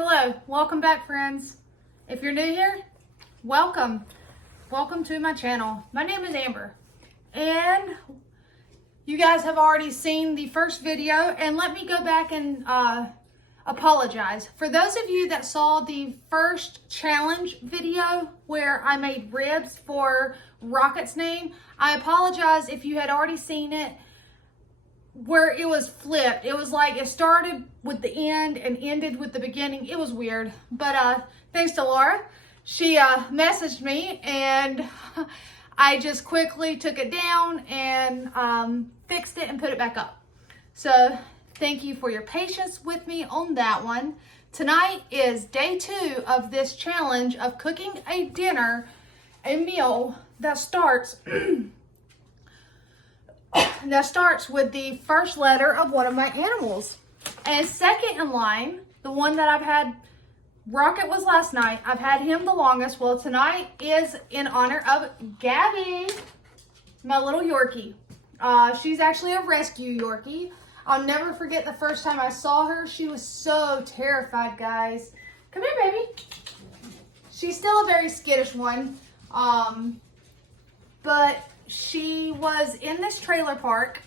Hello, welcome back friends. If you're new here, welcome. Welcome to my channel. My name is Amber and you guys have already seen the first video, and let me go back and apologize. For those of you that saw the first challenge video where I made ribs for Rocket's name, I apologize if you had already seen it where it was flipped. It was like it started with the end and ended with the beginning. It was weird, but thanks to Laura, she messaged me and I just quickly took it down and fixed it and put it back up. So thank you for your patience with me on that one. Tonight is day 2 of this challenge of cooking a meal that starts with the first letter of one of my animals. And second in line, the one that I've had, Rocket was last night. I've had him the longest. Well, tonight is in honor of Gabby, my little Yorkie. She's actually a rescue Yorkie. I'll never forget the first time I saw her. She was so terrified, guys. Come here, baby. She's still a very skittish one. But she was in this trailer park.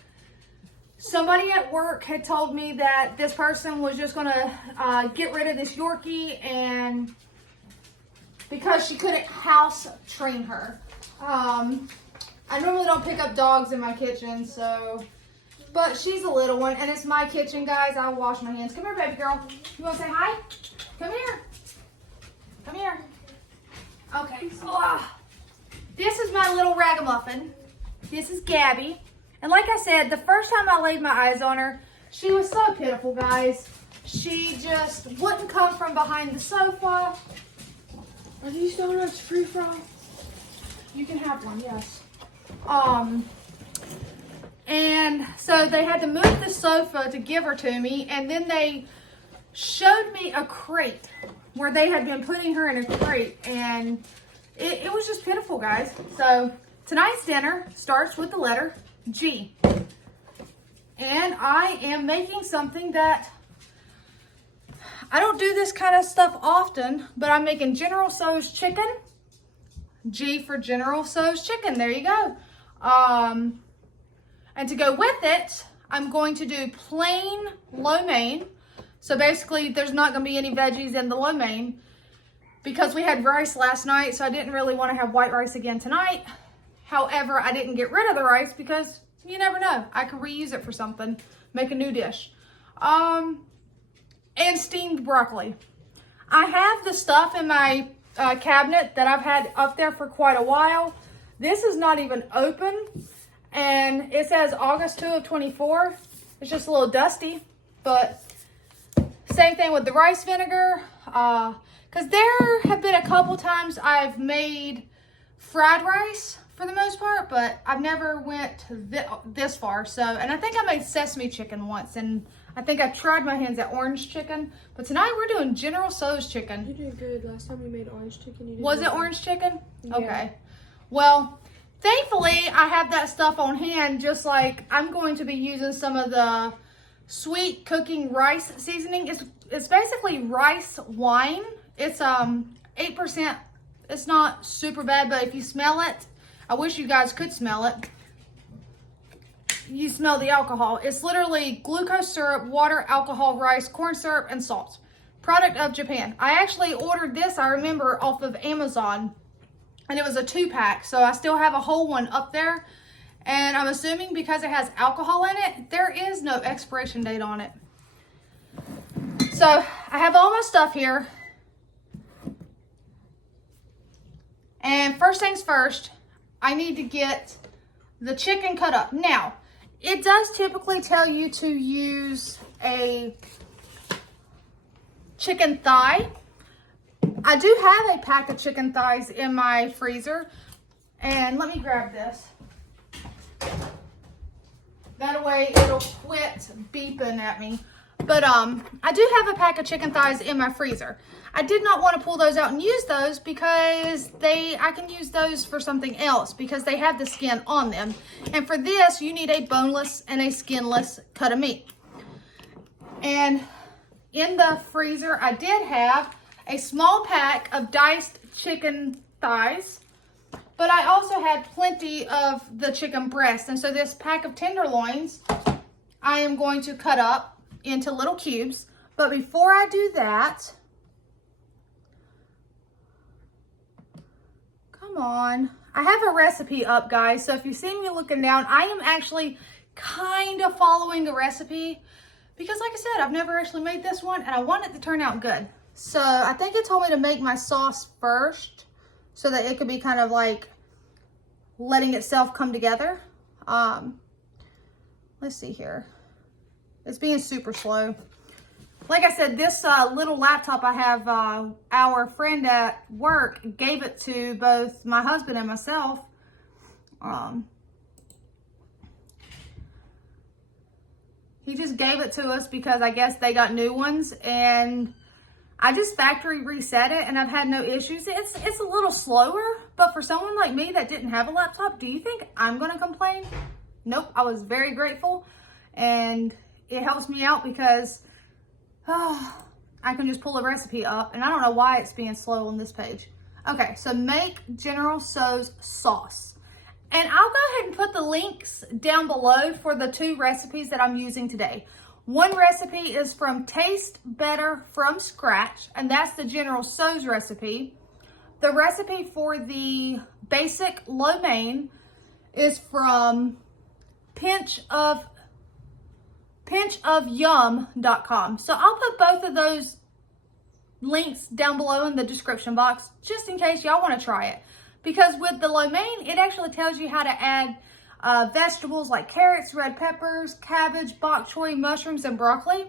Somebody at work had told me that this person was just gonna get rid of this Yorkie, and because she couldn't house train her. I normally don't pick up dogs in my kitchen, so, but she's a little one, and it's my kitchen, guys. I'll wash my hands. Come here, baby girl. You wanna say hi? Come here. Come here. Okay. This is my little ragamuffin. This is Gabby. And like I said, the first time I laid my eyes on her, she was so pitiful, guys. She just wouldn't come from behind the sofa. Are these donuts free fry? You can have one, yes. And so they had to move the sofa to give her to me, and then they showed me a crate where they had been putting her in a crate, and it was just pitiful, guys. So tonight's dinner starts with the letter G. And I am making something that I don't do this kind of stuff often, but I'm making General Tso's chicken. G for General Tso's chicken. There you go. And to go with it, I'm going to do plain lo mein. So basically, there's not going to be any veggies in the lo mein because we had rice last night, so I didn't really want to have white rice again tonight. However, I didn't get rid of the rice because you never know. I could reuse it for something, make a new dish. And steamed broccoli. I have the stuff in my cabinet that I've had up there for quite a while. This is not even open, and it says August 2 of 24. It's just a little dusty, but same thing with the rice vinegar. Because there have been a couple times I've made fried rice for the most part, but I've never went this far. So, and I think I made sesame chicken once, and I think I tried my hands at orange chicken. But tonight we're doing General Tso's chicken. You did good. Last time we made orange chicken, you did Was good. it orange chicken? Yeah. Okay. Well, thankfully I have that stuff on hand, just like I'm going to be using some of the sweet cooking rice seasoning. It's basically rice wine. It's 8%. It's not super bad, but if you smell it, I wish you guys could smell it. You smell the alcohol. It's literally glucose syrup, water, alcohol, rice, corn syrup, and salt. Product of Japan. I actually ordered this, I remember, off of Amazon, and it was a 2-pack, so I still have a whole one up there. And I'm assuming because it has alcohol in it, there is no expiration date on it. So I have all my stuff here. And first things first, I need to get the chicken cut up. Now, it does typically tell you to use a chicken thigh. I do have a pack of chicken thighs in my freezer. And let me grab this. That way it'll quit beeping at me. But I do have a pack of chicken thighs in my freezer. I did not want to pull those out and use those because I can use those for something else because they have the skin on them. And for this, you need a boneless and a skinless cut of meat. And in the freezer, I did have a small pack of diced chicken thighs, but I also had plenty of the chicken breast. And so this pack of tenderloins, I am going to cut up into little cubes. But before I do that, come on. I have a recipe up, guys. So if you see me looking down, I am actually kind of following a recipe because, like I said, I've never actually made this one and I want it to turn out good. So I think it told me to make my sauce first so that it could be kind of like letting itself come together. Let's see here. It's being super slow. Like I said, this little laptop I have, our friend at work gave it to both my husband and myself. He just gave it to us because I guess they got new ones, and I just factory reset it and I've had no issues. It's a little slower, but for someone like me that didn't have a laptop, do you think I'm gonna complain? Nope, I was very grateful, and it helps me out because I can just pull a recipe up, and I don't know why it's being slow on this page. Okay, so make General Tso's sauce. And I'll go ahead and put the links down below for the 2 recipes that I'm using today. One recipe is from Taste Better from Scratch, and that's the General Tso's recipe. The recipe for the basic lo mein is from pinchofyum.com. So I'll put both of those links down below in the description box just in case y'all want to try it. Because with the lo mein, it actually tells you how to add vegetables like carrots, red peppers, cabbage, bok choy, mushrooms, and broccoli.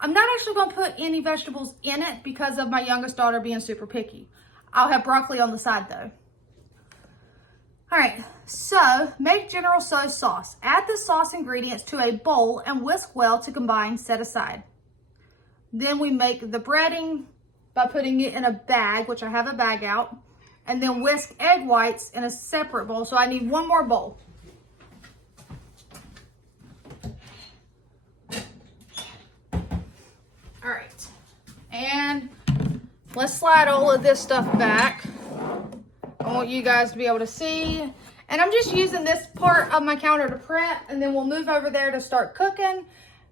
I'm not actually going to put any vegetables in it because of my youngest daughter being super picky. I'll have broccoli on the side though. All right, so make General Tso's sauce. Add the sauce ingredients to a bowl and whisk well to combine, set aside. Then we make the breading by putting it in a bag, which I have a bag out, and then whisk egg whites in a separate bowl. So I need one more bowl. All right, and let's slide all of this stuff back. I want you guys to be able to see. And I'm just using this part of my counter to prep, and then we'll move over there to start cooking.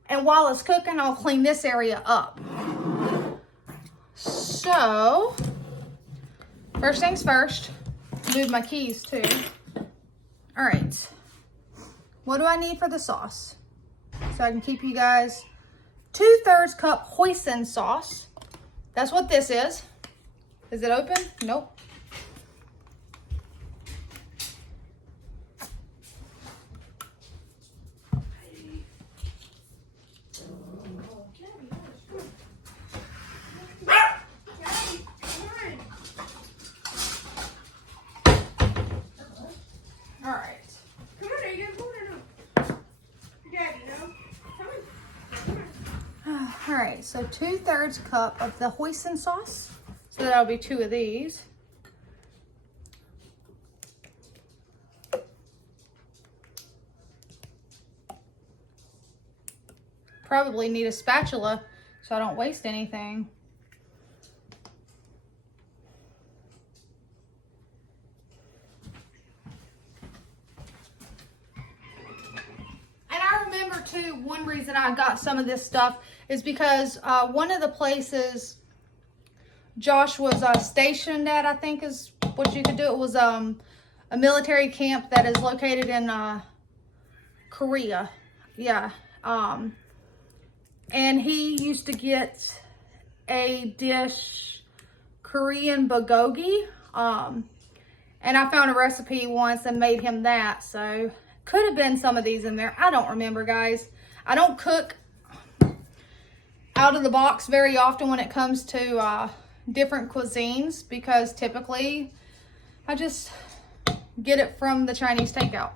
And while it's cooking, I'll clean this area up. So, first things first, move my keys too. All right, what do I need for the sauce? So I can keep you guys, 2/3 cup hoisin sauce. That's what this is. Is it open? Nope. All right, so 2/3 cup of the hoisin sauce. So that'll be 2 of these. Probably need a spatula so I don't waste anything. And I remember too, one reason I got some of this stuff is because one of the places Josh was stationed at, I think is what you could do. It was a military camp that is located in Korea. Yeah. And he used to get a dish, Korean bulgogi. And I found a recipe once and made him that. So could have been some of these in there. I don't remember, guys. I don't cook out of the box very often when it comes to different cuisines because typically I just get it from the Chinese takeout.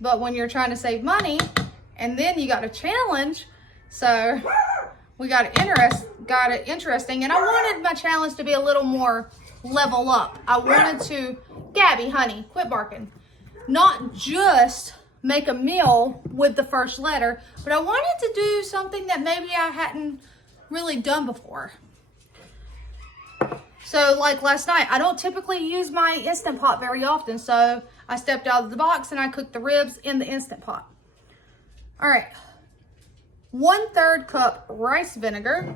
But when you're trying to save money and then you got a challenge, so we got it interesting, and I wanted my challenge to be a little more level up. I wanted to, Gabby, honey, quit barking, not just make a meal with the first letter, but I wanted to do something that maybe I hadn't really done before. So like last night, I don't typically use my Instant Pot very often. So I stepped out of the box and I cooked the ribs in the Instant Pot. All right. 1/3 cup rice vinegar.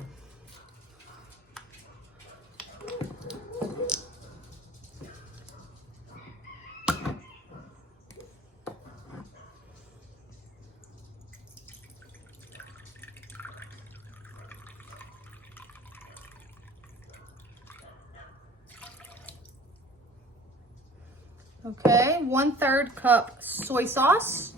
Okay, 1/3 cup soy sauce.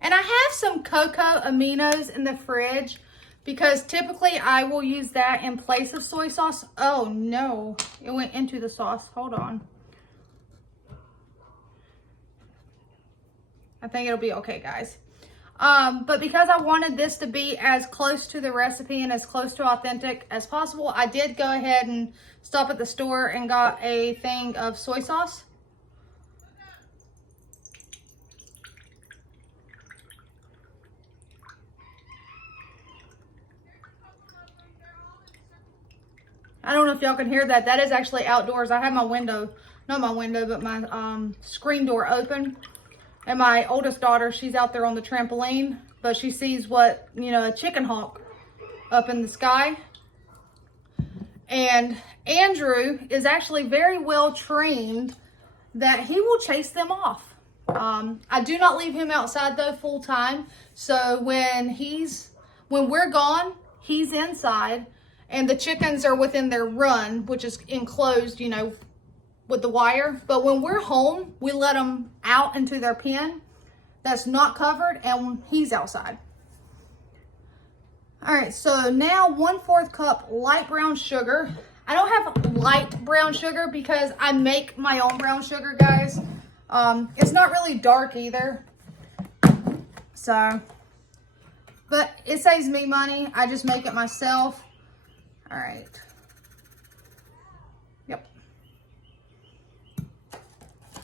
And I have some cocoa aminos in the fridge because typically I will use that in place of soy sauce. Oh no, it went into the sauce. Hold on. I think it'll be okay, guys. But because I wanted this to be as close to the recipe and as close to authentic as possible, I did go ahead and stop at the store and got a thing of soy sauce. I don't know if y'all can hear that. That is actually outdoors. I have my window, not my window, but my screen door open. And my oldest daughter, she's out there on the trampoline, but she sees what, you know, a chicken hawk up in the sky. And Andrew is actually very well trained that he will chase them off. I do not leave him outside though full time. So when we're gone, he's inside and the chickens are within their run, which is enclosed, you know, with the wire. But when we're home, we let them out into their pen that's not covered and he's outside. All right, so now 1/4 cup light brown sugar. I don't have light brown sugar because I make my own brown sugar, guys. It's not really dark either. So, but it saves me money. I just make it myself. All right. Yep.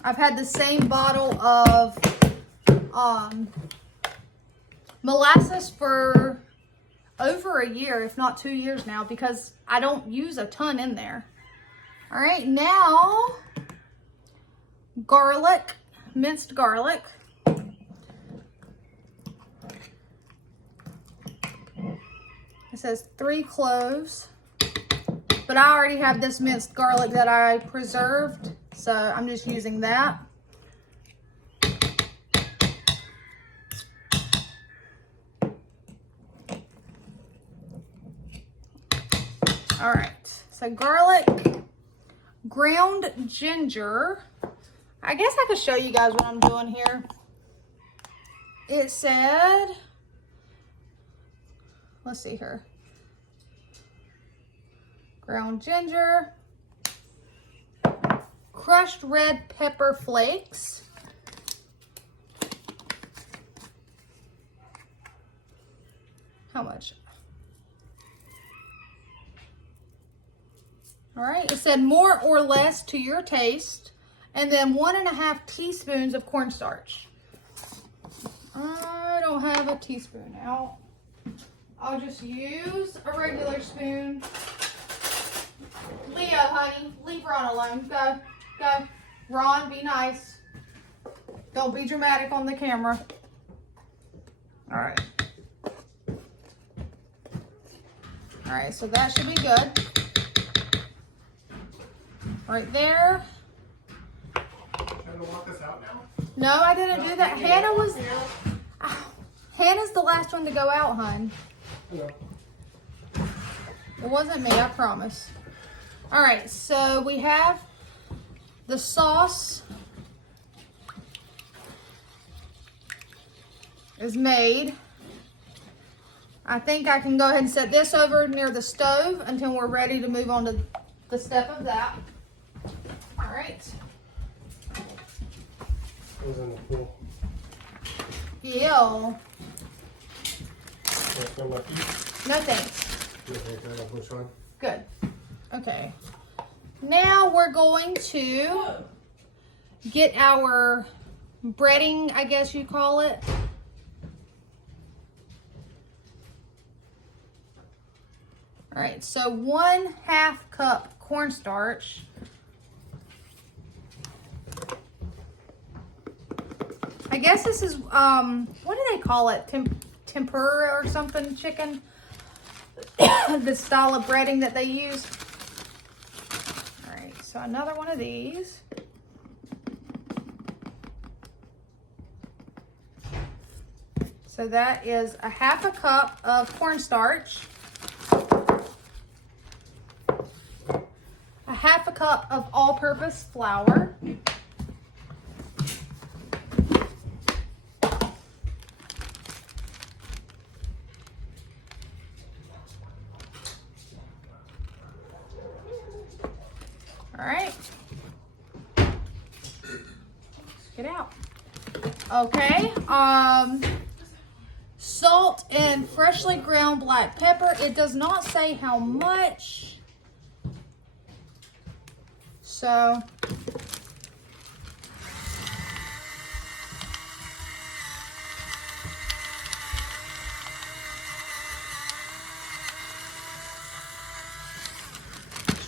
I've had the same bottle of molasses for over a year, if not 2 years now, because I don't use a ton in there. All right, now garlic, minced garlic. It says 3 cloves, but I already have this minced garlic that I preserved, so I'm just using that. All right, so garlic, ground ginger. I guess I could show you guys what I'm doing here. It said, let's see here. Ground ginger, crushed red pepper flakes, how much? All right, it said more or less to your taste, and then 1.5 teaspoons of cornstarch. I don't have a teaspoon out. I'll just use a regular spoon. Leo, honey, leave Ron alone. Go, go. Ron, be nice. Don't be dramatic on the camera. All right. All right, so that should be good. Right there. Gonna walk us out now? No, I didn't do that. Hannah's the last one to go out, hun. Hello. It wasn't me, I promise. All right, so we have the sauce is made. I think I can go ahead and set this over near the stove until we're ready to move on to the step of that. All right. It was in the pool. Ew. That's my lucky. No thanks. Which one? Good. Okay. Now we're going to get our breading, I guess you call it. All right, so 1/2 cup cornstarch. I guess this is, what do they call it? Tempura or something, chicken? The style of breading that they use. All right, so another one of these. So that is 1/2 cup of cornstarch. 1/2 cup of all-purpose flour. All right. Let's get out. Okay. Salt and freshly ground black pepper. It does not say how much. So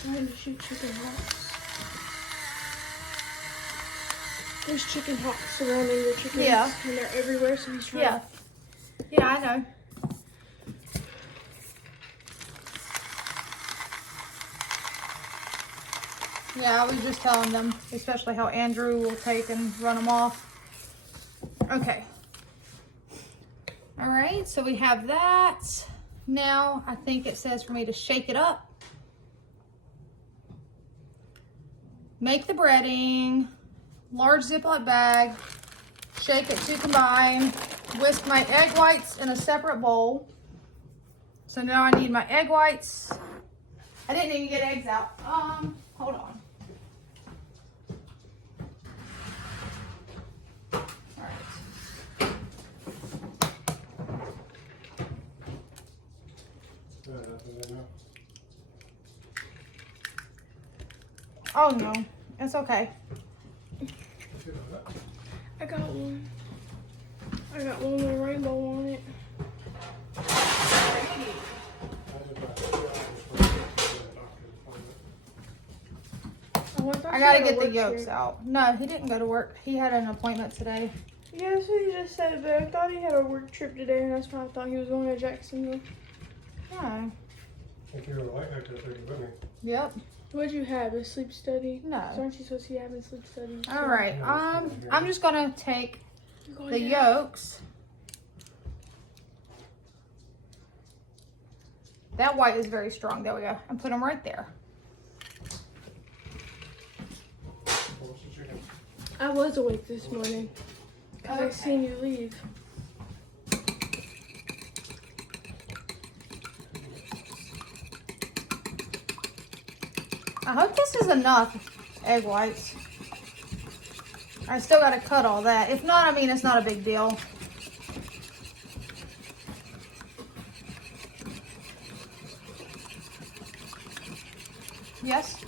Trying to shoot chicken hawks. There's chicken hawks surrounding your chickens. Yeah. And they're everywhere, so he's trying yeah. Yeah, I know. Yeah, I was just telling them, especially how Andrew will take and run them off. Okay. All right, so we have that. Now, I think it says for me to shake it up. Make the breading, large Ziploc bag, shake it to combine, whisk my egg whites in a separate bowl. So now I need my egg whites. I didn't even get eggs out. Hold on. All right. Oh no, it's okay. I got one. I got one with a rainbow on it. I gotta get the yolks out. No, he didn't go to work. He had an appointment today. Yeah, that's what he just said, but I thought he had a work trip today, and that's why I thought he was going to Jacksonville. No. I think you were like that to take with me. Yep. What'd you have? A sleep study? No. Aren't you supposed to be having sleep studies? All right. I'm just gonna take the yolks. That white is very strong. There we go. And put them right there. What's the chicken? I was awake this morning because I seen you leave. I hope this is enough egg whites. I still gotta cut all that. If not, I mean, it's not a big deal. Yes?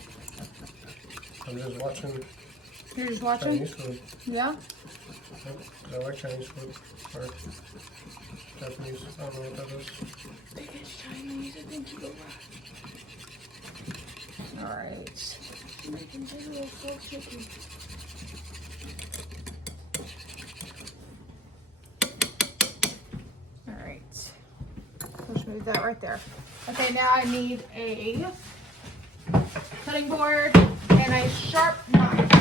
I'm just watching You're just watching? Chinese food. Yeah? Yep, I like Chinese food. Or Japanese. I don't know what that is. I think it's Chinese. I think you go right. All right. Making big little full chicken. All right. Let's move that right there. Okay, now I need a cutting board and a sharp knife.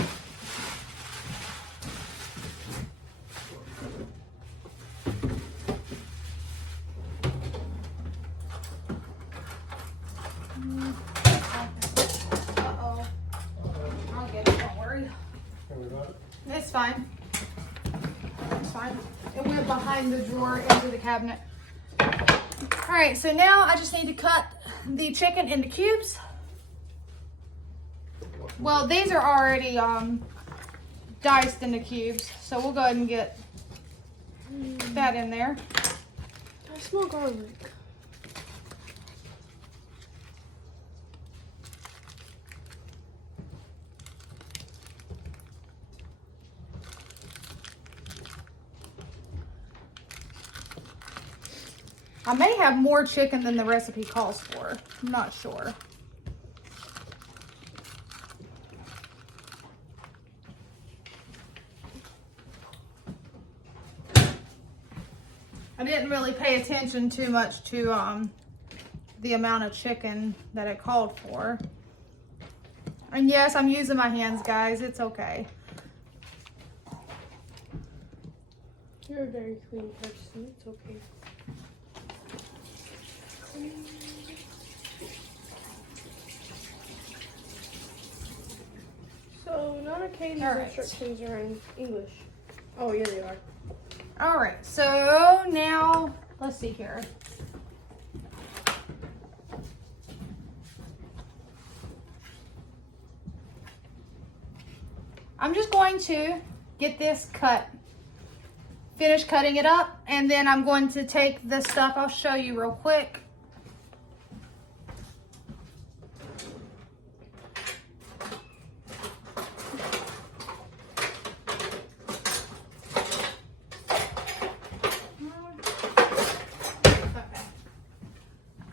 Uh-oh. I'll get it, don't worry. And we got it. It's fine. It's fine. It went behind the drawer into the cabinet. All right, so now I just need to cut the chicken into cubes. Well, these are already diced into cubes, so we'll go ahead and get that in there. I smell garlic. I may have more chicken than the recipe calls for. I'm not sure. I didn't really pay attention too much to the amount of chicken that it called for. And yes, I'm using my hands, guys. It's okay. You're a very clean person. It's okay. So none of Katie's instructions are in English. Oh yeah, they are. All right, so now let's see here. I'm just going to get this cut, finish cutting it up, and then I'm going to take the stuff. I'll show you real quick.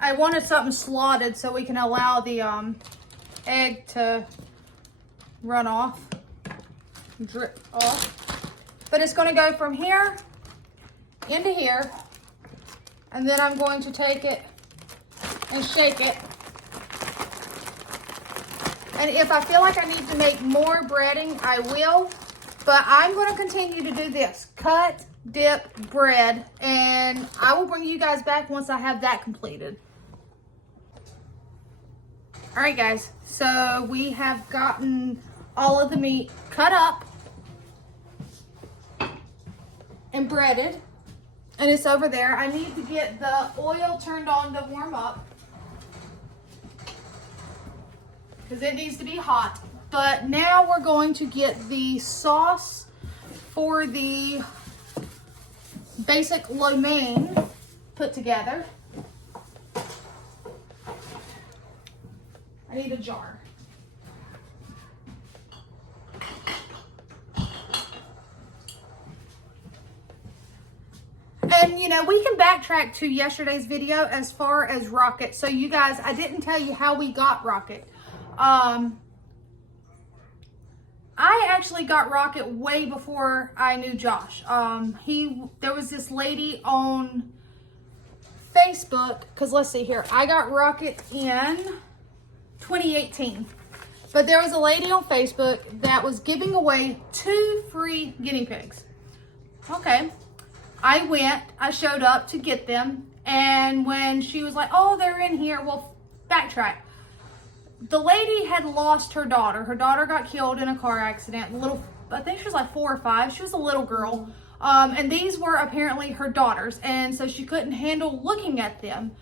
I wanted something slotted so we can allow the egg to run off, drip off. But it's going to go from here into here, and then I'm going to take it and shake it. And if I feel like I need to make more breading, I will. But I'm going to continue to do this. Cut, dip, bread, and I will bring you guys back once I have that completed. All right, guys, so we have gotten all of the meat cut up and breaded, and it's over there. I need to get the oil turned on to warm up because it needs to be hot. But now we're going to get the sauce for the basic lo mein put together. I need a jar. And you know, we can backtrack to yesterday's video as far as Rocket. So you guys, I didn't tell you how we got Rocket. I actually got Rocket way before I knew Josh. There was this lady on Facebook, because let's see here, I got Rocket in 2018. But there was a lady on Facebook that was giving away 2 free guinea pigs. Okay. I showed up to get them, and when she was like, oh, they're in here, well, backtrack. The lady had lost her daughter. Her daughter got killed in a car accident. I think she was like 4 or 5. She was a little girl. And these were apparently her daughters, and so she couldn't handle looking at them.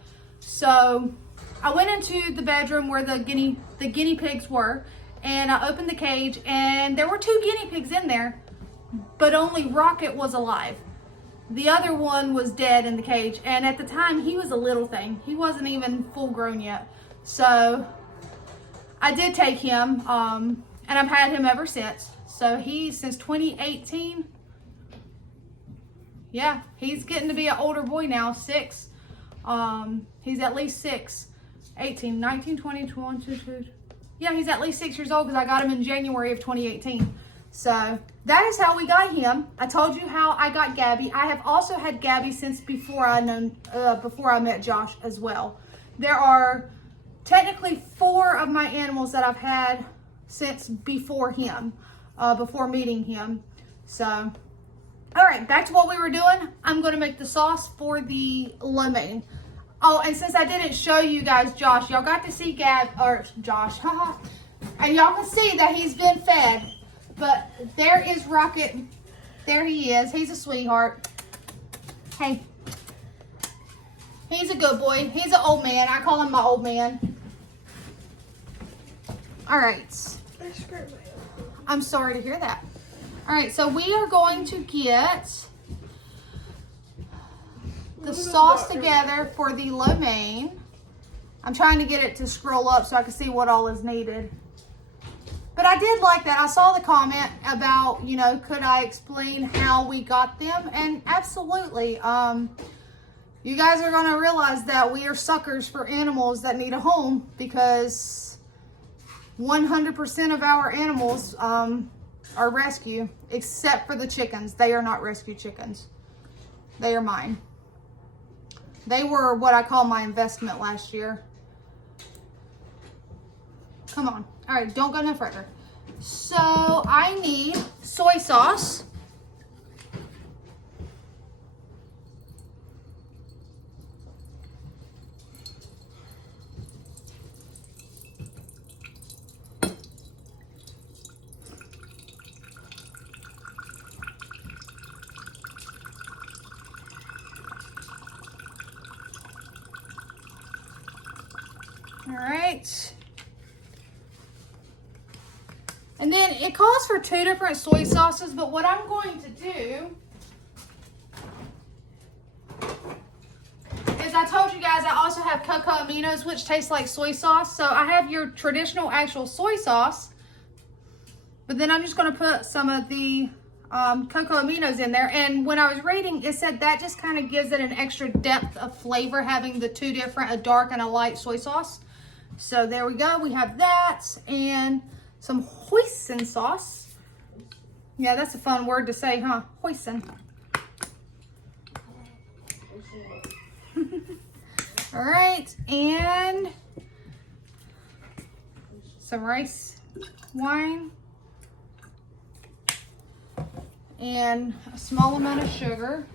So I went into the bedroom where the guinea pigs were, and I opened the cage, and there were 2 guinea pigs in there, but only Rocket was alive. The other one was dead in the cage, and at the time he was a little thing. He wasn't even full grown yet. So I did take him, and I've had him ever since. So since 2018. Yeah, he's getting to be an older boy now, 6. He's at least 6. 18, 19, 20, 22. Yeah, he's at least 6 years old because I got him in January of 2018. So that is how we got him. I told you how I got Gabby. I have also had Gabby since before I met Josh as well. There are technically 4 of my animals that I've had since before him, before meeting him. So, all right, back to what we were doing. I'm going to make the sauce for the lo mein. Oh, and since I didn't show you guys Josh, y'all got to see Josh, haha. And y'all can see that he's been fed. But there is Rocket. There he is. He's a sweetheart. Hey. He's a good boy. He's an old man. I call him my old man. All right. I scraped my elbow. I'm sorry to hear that. All right, so we are going to get the sauce together for the lo mein. I'm trying to get it to scroll up so I can see what all is needed. But I did like that. I saw the comment about, could I explain how we got them? And absolutely. You guys are going to realize that we are suckers for animals that need a home, because 100% of our animals are rescue, except for the chickens. They are not rescue chickens. They are mine. They were what I call my investment last year. Come on. All right, don't go no further. So I need soy sauce. All right. And then it calls for 2 different soy sauces, but what I'm going to do is, I told you guys I also have cocoa aminos, which taste like soy sauce. So I have your traditional actual soy sauce, but then I'm just going to put some of the cocoa aminos in there. And when I was reading, it said that just kind of gives it an extra depth of flavor, having the 2 different, a dark and a light soy sauce. So there we go. We have that and some hoisin sauce. Yeah, that's a fun word to say, huh? Hoisin. All right, and some rice wine and a small amount of sugar.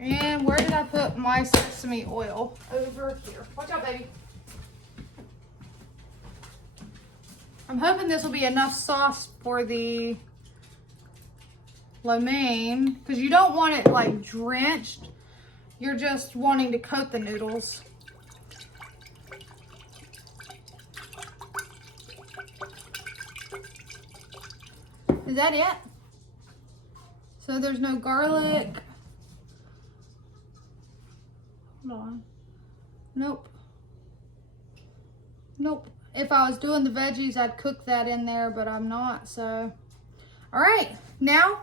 And where did I put my sesame oil? Over here. Watch out, baby. I'm hoping this will be enough sauce for the lo mein, because you don't want it like drenched. You're just wanting to coat the noodles. Is that it? So there's no garlic. Hold on. Nope. Nope. If I was doing the veggies, I'd cook that in there, but I'm not, so. All right, now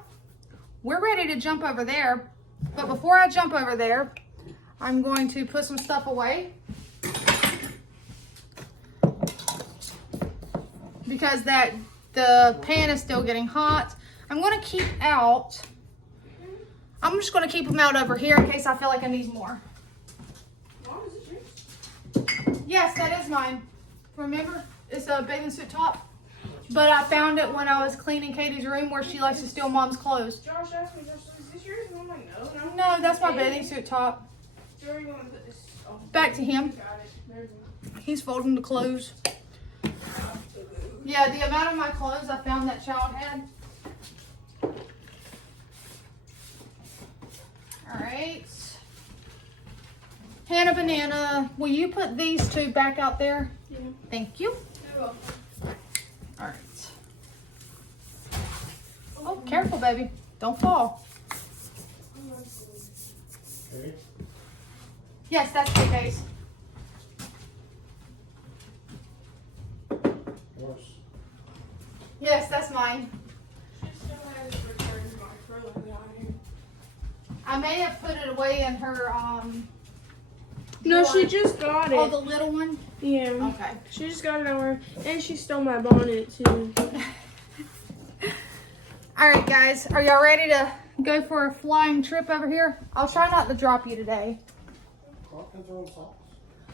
we're ready to jump over there. But before I jump over there, I'm going to put some stuff away, because the pan is still getting hot. I'm going to keep out. I'm just going to keep them out over here in case I feel like I need more. Yes, that is mine. Remember? It's a bathing suit top. But I found it when I was cleaning Katie's room where she likes to steal mom's clothes. Josh asked me, is this yours? And I'm like, no. No, that's my bathing suit top. Back to him. He's folding the clothes. Yeah, the amount of my clothes I found that child had. All right. Hannah Banana, will you put these 2 back out there? Yeah. Thank you. You're welcome. All right. Oh, careful, baby. Don't fall. Okay. Yes, that's the case. Yours. Yes, that's mine. She still has returned my acrylic line. I may have put it away in her, No, she just got it. oh, the little one? Yeah. Okay. She just got it on her, and she stole my bonnet too. All right, guys, are y'all ready to go for a flying trip over here? I'll try not to drop you today. Clark has her own socks.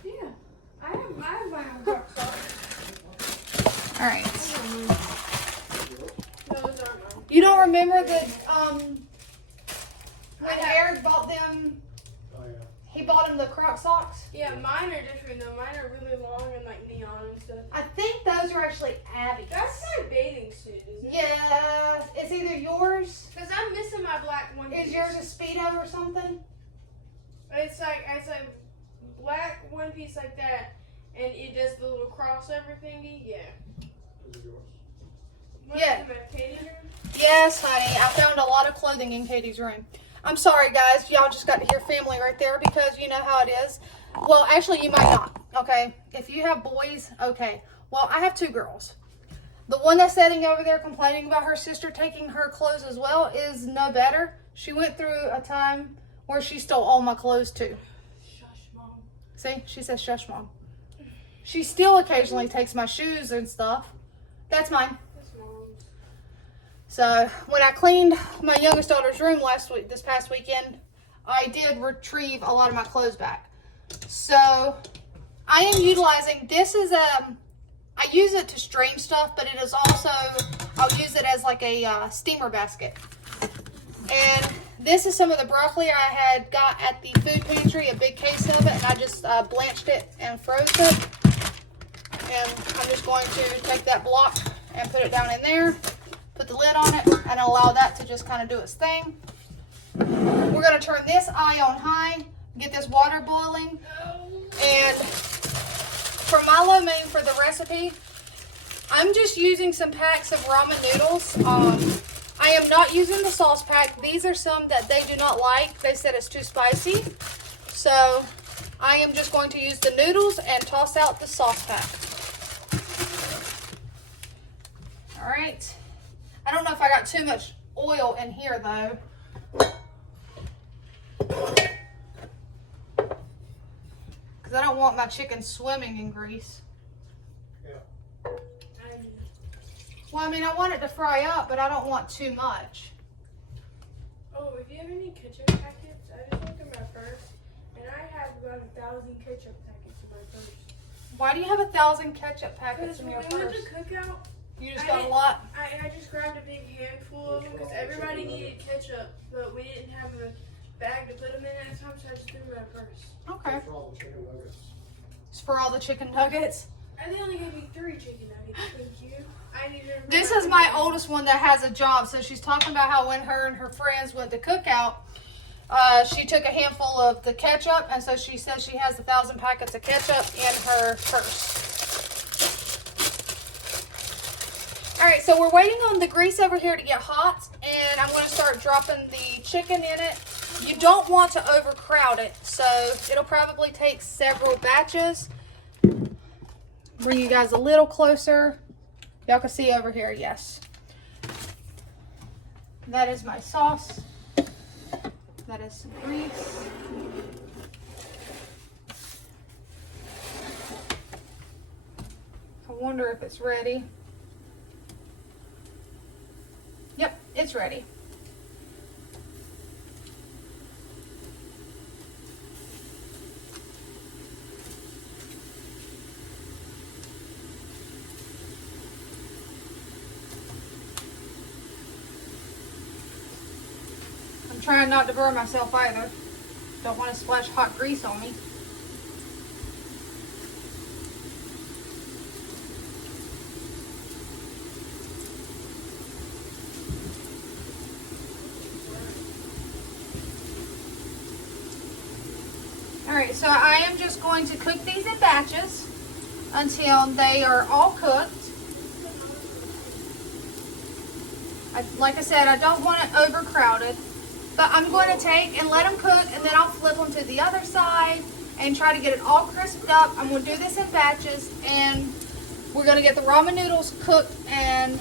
Yeah, I have my own box socks. All right. Those aren't mine. You don't remember that when Eric bought them, Oh, yeah. he bought him the Croc socks? Yeah, mine are different though. Mine are really long and like neon and stuff. I think those are actually Abby's. That's my bathing suit, isn't it? Yeah, it's either yours. Cause I'm missing my black one. Is yours a Speedo or something? It's like black one piece like that, and it does the little crossover thingy. Yeah. Is it yours? What's Yeah. in my Katie's room? Yes, honey. I found a lot of clothing in Katie's room. I'm sorry, guys. Y'all just got to hear family right there, because you know how it is. Well, actually, you might not, okay? If you have boys, okay. Well, I have 2 girls. The one that's sitting over there complaining about her sister taking her clothes as well is no better. She went through a time where she stole all my clothes too. Shush, Mom. See, she says shush, Mom. She still occasionally takes my shoes and stuff. That's mine. That's Mom's. So when I cleaned my youngest daughter's room this past weekend, I did retrieve a lot of my clothes back. So I am utilizing, this is I use it to strain stuff, but it is also, I'll use it as like a steamer basket. And this is some of the broccoli I had got at the food pantry, a big case of it, and I just blanched it and froze it. And I'm just going to take that block and put it down in there, put the lid on it, and allow that to just kind of do its thing. We're going to turn this eye on high, get this water boiling, and for my lo mein for the recipe, I'm just using some packs of ramen noodles. I am not using the sauce pack. These are some that they do not like. They said it's too spicy. So I am just going to use the noodles and toss out the sauce pack. All right. I don't know if I got too much oil in here though. Because I don't want my chicken swimming in grease. Yeah. Well, I mean, I want it to fry up, but I don't want too much. Oh, if you have any ketchup packets, I just looked in my purse, and I have about 1,000 ketchup packets in my purse. Why do you have 1,000 ketchup packets Because in when your we went purse? to cookout, You just got a lot? I just grabbed a big handful of them because everybody needed ketchup, but we didn't have a bag to put them in at the time, so I just threw them in my purse. Okay. For all the chicken nuggets. It's for all the chicken nuggets. And they only gave me 3 chicken nuggets. Thank you. I need to. This is my oldest one that has a job. So she's talking about how when her and her friends went to cookout, she took a handful of the ketchup, and so she says she has 1,000 packets of ketchup in her purse. All right, so we're waiting on the grease over here to get hot, and I'm going to start dropping the chicken in it. You don't want to overcrowd it, so it'll probably take several batches. Bring you guys a little closer. Y'all can see over here, yes. That is my sauce. That is some grease. I wonder if it's ready. Yep, it's ready. I'm trying not to burn myself either. Don't want to splash hot grease on me. Alright, so I am just going to cook these in batches until they are all cooked. Like I said, I don't want it overcrowded. But I'm going to take and let them cook, and then I'll flip them to the other side and try to get it all crisped up. I'm going to do this in batches, and we're going to get the ramen noodles cooked, and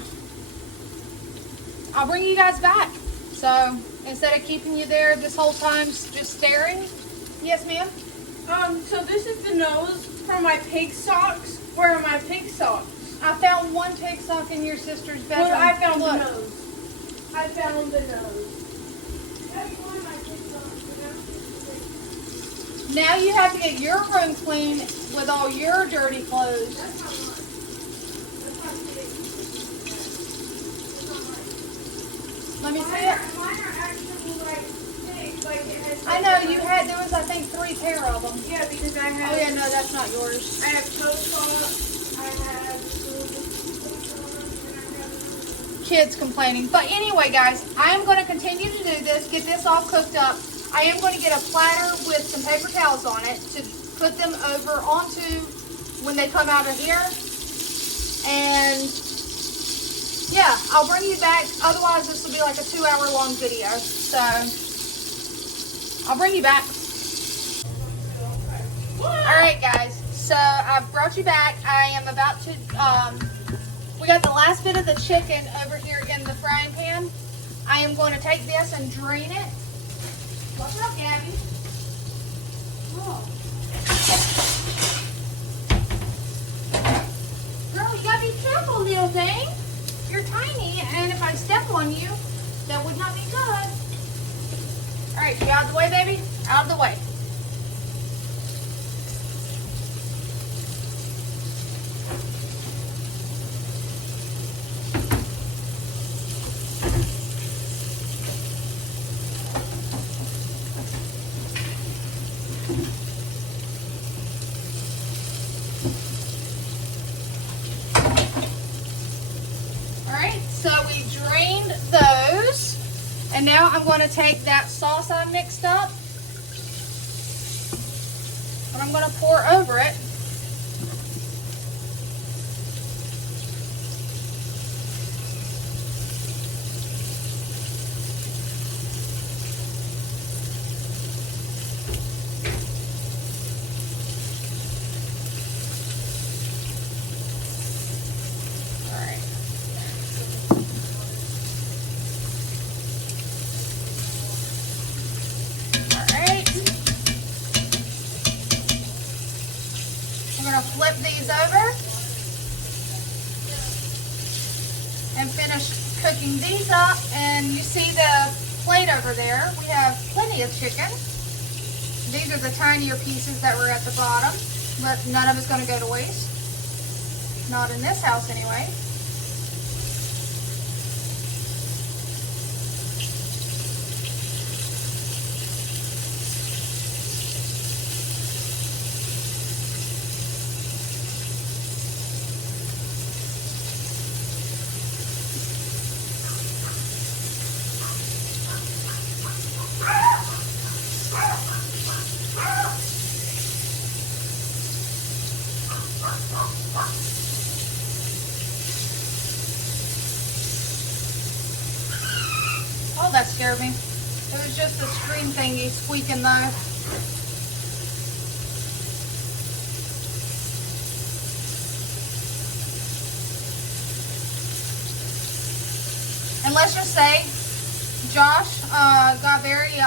I'll bring you guys back. So instead of keeping you there this whole time just staring. Yes, ma'am? So this is the nose for my pig socks. Where are my pig socks? I found one pig sock in your sister's bedroom. Well, I found Look. the nose. I found the nose. Now you have to get your room clean with all your dirty clothes. Let me see it. Mine are actually like thick, like it has. I know there was I think 3 pair of them. Yeah, because I have. Oh yeah, no, that's not yours. I have toe socks. I have. Kids complaining. But anyway, guys, I am going to continue to do this, get this all cooked up. I am going to get a platter with some paper towels on it to put them over onto when they come out of here. And yeah, I'll bring you back. Otherwise, this will be like a 2-hour-long video. So I'll bring you back. All right, guys. So I've brought you back. I am about to We got the last bit of the chicken over here in the frying pan. I am going to take this and drain it. What's up, Gabby? Oh. Girl, you gotta be careful, little thing. You're tiny, and if I step on you, that would not be good. All right, you out of the way, baby? Out of the way. So we drained those, and now I'm going to take that sauce I mixed up, and I'm going to pour over it. Flip these over and finish cooking these up. And you see the plate over there, we have plenty of chicken. These are the tinier pieces that were at the bottom, but none of it's going to go to waste. Not in this house anyway. Oh, that scared me. It was just a screen thingy squeaking though. And let's just say, Josh got very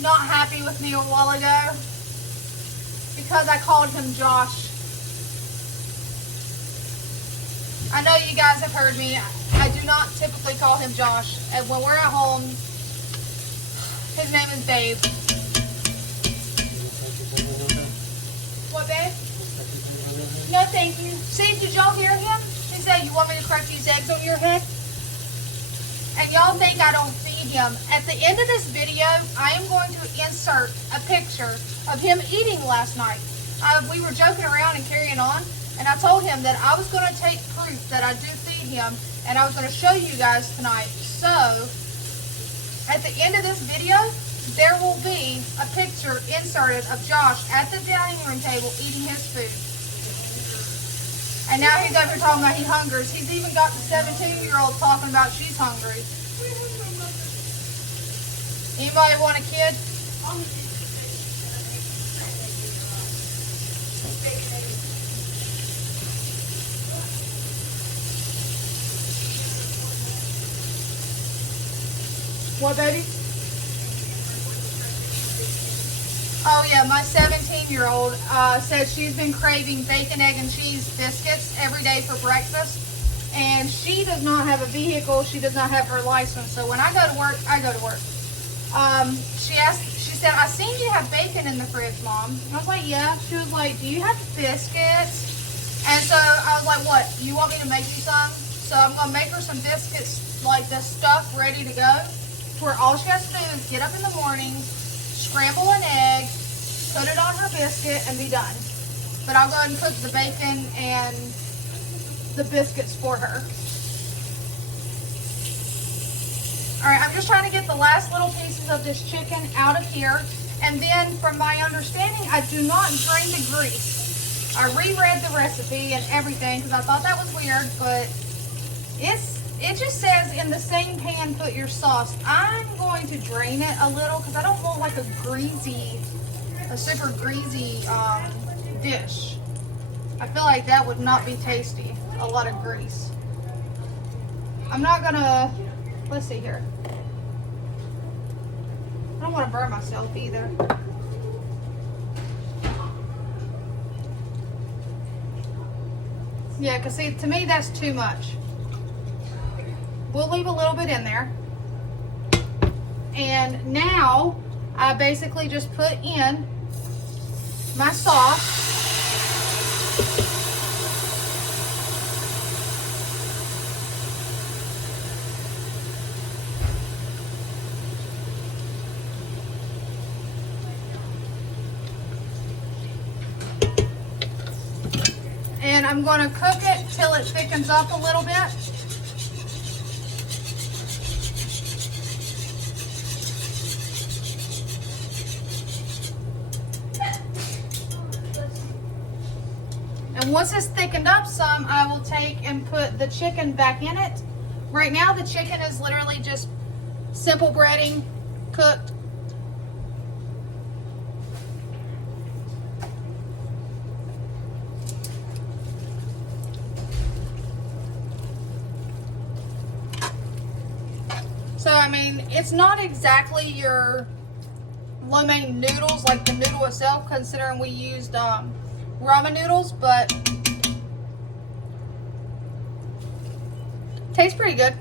not happy with me a while ago because I called him Josh. I know you guys have heard me. I do not typically call him Josh. And when we're at home, his name is Babe. What, babe? No, thank you. See, did y'all hear him? He said, you want me to crack these eggs on your head? And y'all think I don't feed him. At the end of this video, I am going to insert a picture of him eating last night. We were joking around and carrying on, and I told him that I was going to take proof that I do feed him, and I was going to show you guys tonight. So, at the end of this video, there will be a picture inserted of Josh at the dining room table eating his food. And now he's over here talking about he hungers. He's even got the 17-year-old talking about she's hungry. Anybody want a kid? What, baby? Oh yeah, my 17-year-old says she's been craving bacon, egg, and cheese biscuits every day for breakfast. And she does not have a vehicle. She does not have her license. So when I go to work, I go to work. She said, I seen you have bacon in the fridge, Mom. And I was like, yeah. She was like, do you have biscuits? And so I was like, what? You want me to make you some? So I'm going to make her some biscuits, like the stuff ready to go. Where all she has to do is get up in the morning, scramble an egg, put it on her biscuit, and be done. But I'll go ahead and cook the bacon and the biscuits for her. Alright, I'm just trying to get the last little pieces of this chicken out of here. And then, from my understanding, I do not drain the grease. I reread the recipe and everything because I thought that was weird, but it just says in the same pan put your sauce. I'm going to drain it a little because I don't want like a super greasy dish. I feel like that would not be tasty. a lot of grease. I'm not gonna, let's see here. I don't want to burn myself either. Yeah, because see, to me that's too much. We'll leave a little bit in there. And now I basically just put in my sauce. And I'm going to cook it till it thickens up a little bit. And once it's thickened up some, I will take and put the chicken back in it. Right now the chicken is literally just simple breading, cooked. So, I mean, it's not exactly your lo mein noodles, like the noodle itself, considering we used ramen noodles, but tastes pretty good.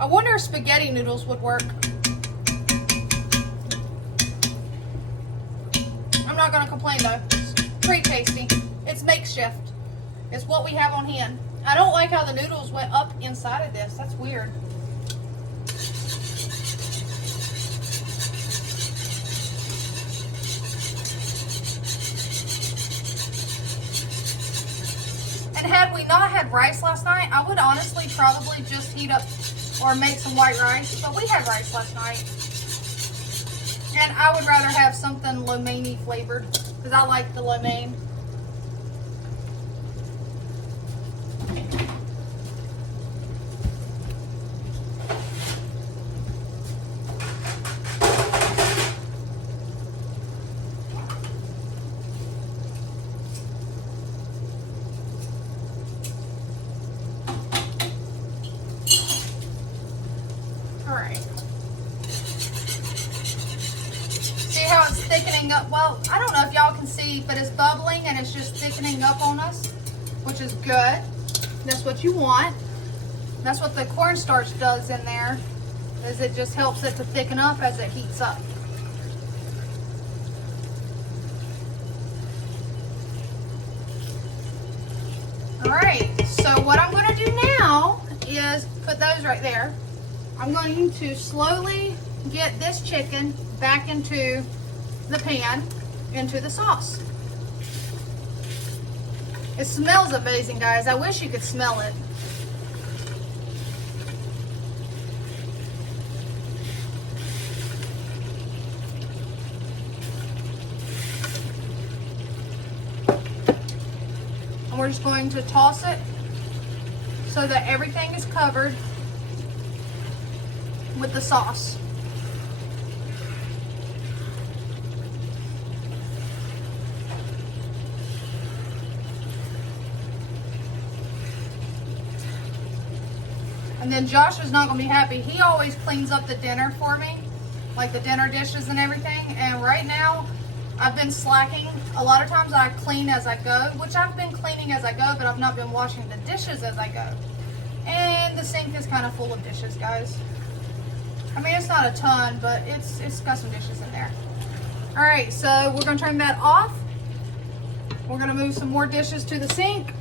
I wonder if spaghetti noodles would work. I'm not going to complain though. It's pretty tasty. It's makeshift. It's what we have on hand. I don't like how the noodles went up inside of this. That's weird. And had we not had rice last night, I would honestly probably just heat up or make some white rice. But we had rice last night. And I would rather have something lo mein-y flavored because I like the lo mein. Up. Well, I don't know if y'all can see, but it's bubbling and it's just thickening up on us, which is good. That's what you want. That's what the cornstarch does in there, is it just helps it to thicken up as it heats up. All right, so what I'm going to do now is put those right there. I'm going to slowly get this chicken back into the pan, into the sauce. It smells amazing, guys. I wish you could smell it. And we're just going to toss it so that everything is covered with the sauce. And then Josh is not going to be happy. He always cleans up the dinner for me, like the dinner dishes and everything. And right now, I've been slacking. A lot of times I clean as I go, which I've been cleaning as I go, but I've not been washing the dishes as I go. And the sink is kind of full of dishes, guys. I mean, it's not a ton, but it's got some dishes in there. All right, so we're going to turn that off. We're going to move some more dishes to the sink.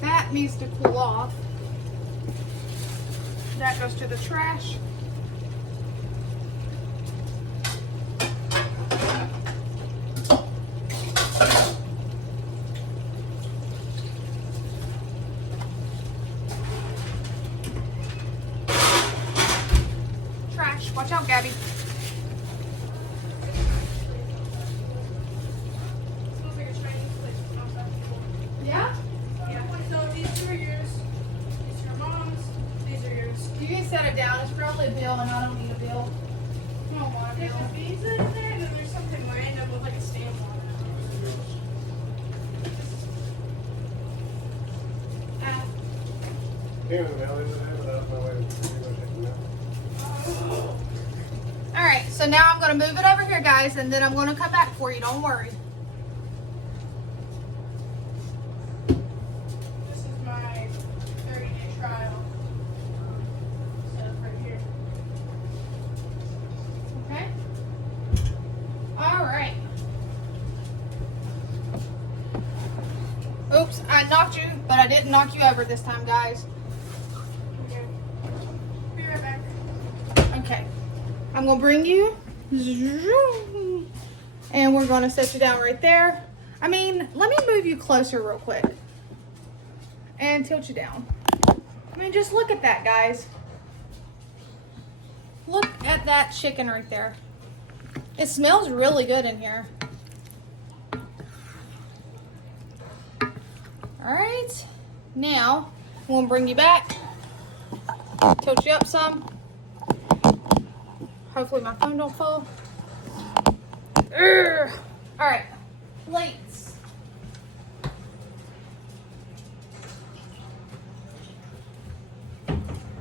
That needs to cool off. That goes to the trash. Trash. Watch out, Gabby. Yeah? You can set it down. It's probably a bill, and I don't need a bill. I don't want a There's bill. a visa in there, and then there's something random with like a stamp on it. came in the mail the other day, but I was on my way to go check them out. All right, so now I'm gonna move it over here, guys, and then I'm gonna come back for you, don't worry. This is my 30-day trial. Set up right here. Okay. All right. Oops, I knocked you, but I didn't knock you over this time, guys. Okay. Be right back. Okay. I'm gonna bring you, and we're gonna set you down right there. I mean, let me move you closer real quick and tilt you down. I mean, just look at that, guys. Look at that chicken right there. It smells really good in here. All right, now I'm gonna bring you back, tilt you up some. Hopefully my phone don't fall. Urgh. All right, plates.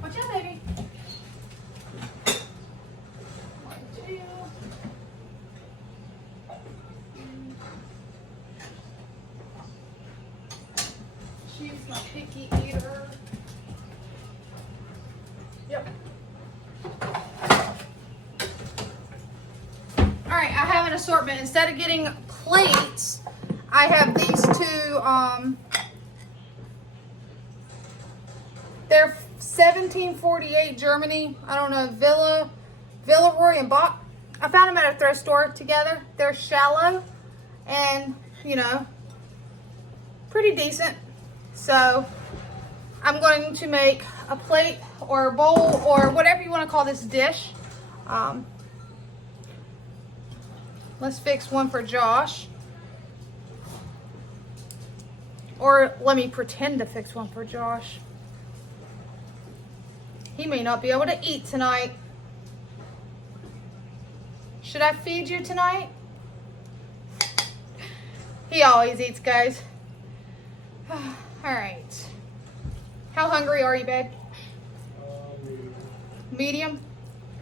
Watch out, baby. 1, 2. She's my picky eater. Yep. All right, I have an assortment. Instead of getting plates, I have these two. They're 1748 Germany. I don't know, Villeroy and Bach. I found them at a thrift store together. They're shallow and, you know, pretty decent. So I'm going to make a plate or a bowl or whatever you want to call this dish. Let's fix one for Josh. Or let me pretend to fix one for Josh. He may not be able to eat tonight. Should I feed you tonight? He always eats, guys. All right. How hungry are you, babe? Medium?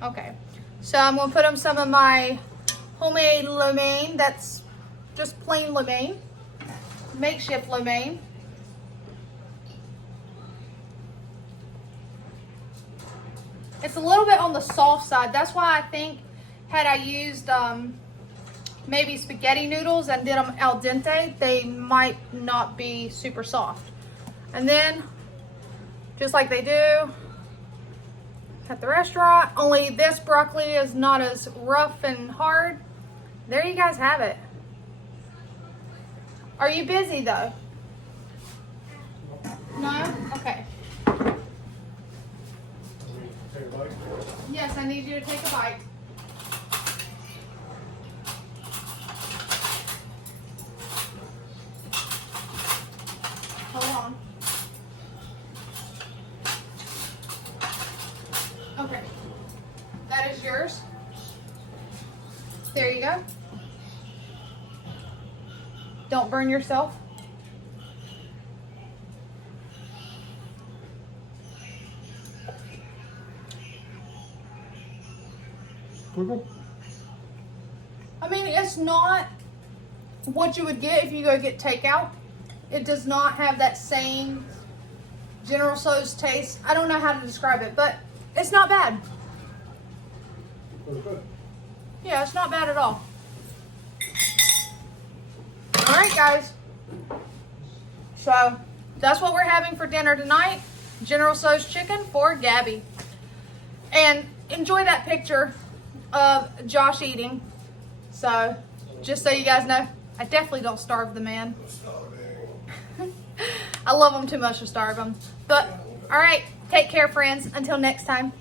Okay. So I'm going to put on some of my homemade lo mein. That's just plain lo mein. Makeshift lo mein. It's a little bit on the soft side. That's why I think had I used maybe spaghetti noodles and did them al dente, they might not be super soft. And then, just like they do at the restaurant, only this broccoli is not as rough and hard. There you guys have it. Are you busy though? No? Okay. Take a bite. Yes, I need you to take a bite. Hold on. Okay. That is yours. There you go. Don't burn yourself. Wiggle. I mean, it's not what you would get if you go get takeout. It does not have that same General Tso's taste. I don't know how to describe it, but it's not bad. That's good. Yeah, it's not bad at all. All right, guys. So that's what we're having for dinner tonight. General Tso's chicken for Gabby. And enjoy that picture of Josh eating. So just so you guys know, I definitely don't starve the man. I love him too much to starve him. But all right, take care, friends. Until next time.